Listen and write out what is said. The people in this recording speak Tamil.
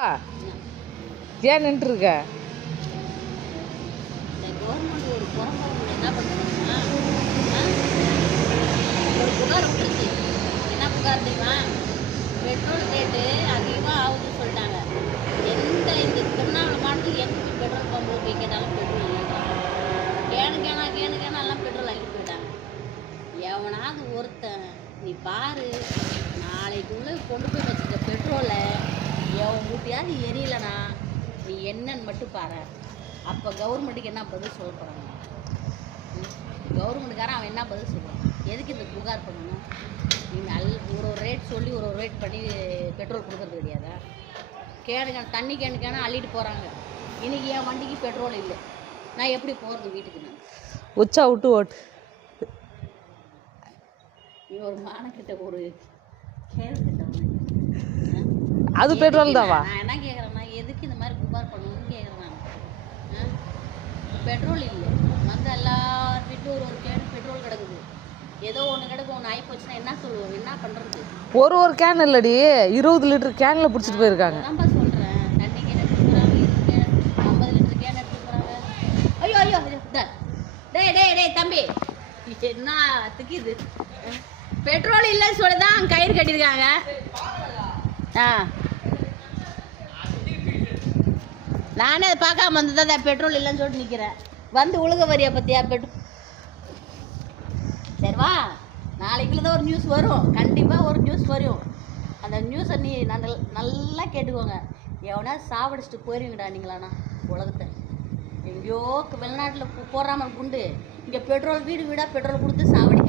ஏன் நின்றுருக்க? கவர்மெண்ட் ஒரு புறம்போக்கு என்ன பண்ணுறாங்கன்னா ஒரு புகார் விட்டுருச்சு. என்ன புகார் தெரியுமா? பெட்ரோல் ரேட்டு அதிகமாக ஆகுதுன்னு சொல்லிட்டாங்க. இந்த திருவண்ணாமலை மாவட்டத்தில் எங்கே பெட்ரோல் பம்பு போய் கேட்டாலும் பெட்ரோல் இல்லைன்றாங்க. கேனு எல்லாம் பெட்ரோல் அள்ளிட்டு போயிட்டாங்க. எவனாவது ஒருத்தன் நீ பாரு, நாளைக்குள்ளே கொண்டு போய் வச்சுருக்க பெட்ரோலை எவன் மூட்டையாவது எரியலைனா நீ என்னன்னு மட்டும் பாரு. அப்போ கவர்மெண்ட்டுக்கு என்ன பதில் சொல்ல போகிறாங்க? கவர்மெண்ட்டுக்காரன் அவன் என்ன பதில் சொல்லுவான்? எதுக்கு இந்த புகார் பண்ணணும்? நீ ஒரு ரேட் சொல்லி ஒரு ரேட் பண்ணி பெட்ரோல் கொடுக்கறது கிடையாதா? தண்ணி கேனுக்கான அள்ளிட்டு போகிறாங்க. இன்றைக்கி என் வண்டிக்கு பெட்ரோல் இல்லை, நான் எப்படி போகிறது வீட்டுக்கு? நான் உச்சா விட்டு ஓட்டு. நீ ஒரு மானக்கிட்ட ஒரு கேள்விக்கிட்ட அது பெட்ரோல் தாவா? நான் என்ன கேட்குறேன்னா, எதுக்கு இந்த மாதிரி புகார் பண்ணணும்னு கேட்குறேன் நான். பெட்ரோல் இல்லை, வந்து எல்லார் வீட்டும் ஒரு கேன் பெட்ரோல் கிடக்குது. ஏதோ ஒன்று கிடக்கும், ஒன்று ஆகி போச்சுன்னா என்ன சொல்லுவோம்? என்ன பண்ணுறது? ஒரு கேன் இல்லடி, 20 லிட்டர் கேனில் பிடிச்சிட்டு போயிருக்காங்க. அதான்ப்பா சொல்கிறேன். தண்ணி கேன் எடுத்துட்டு போகிறாங்க, 50 லிட்டர் கேன் எடுத்துட்டு போகிறாங்க. ஐயோ டேய் தம்பி, என்ன திக்கிது? பெட்ரோல் இல்லைன்னு சொல்லி தான் கயிறு கட்டியிருக்காங்க. நானே அதை பார்க்காம வந்து தான் பெட்ரோல் இல்லைன்னு சொல்லிட்டு நிற்கிறேன். வந்து உலக வரியை பற்றியா பெட்ரோல்? சரிவா, நாளைக்குள்ள தான் ஒரு நியூஸ் வரும், கண்டிப்பாக ஒரு நியூஸ் வரும். அந்த நியூஸை நீ நல்லா கேட்டுக்கோங்க. எவனா சாவடிச்சுட்டு போயிருவீங்கடா நீங்களாண்ணா உலகத்தை. எங்கேயோ வெளிநாட்டில் போடுறாமல் குண்டு, இங்கே பெட்ரோல் வீடு வீடாக பெட்ரோல் கொடுத்து சாவடி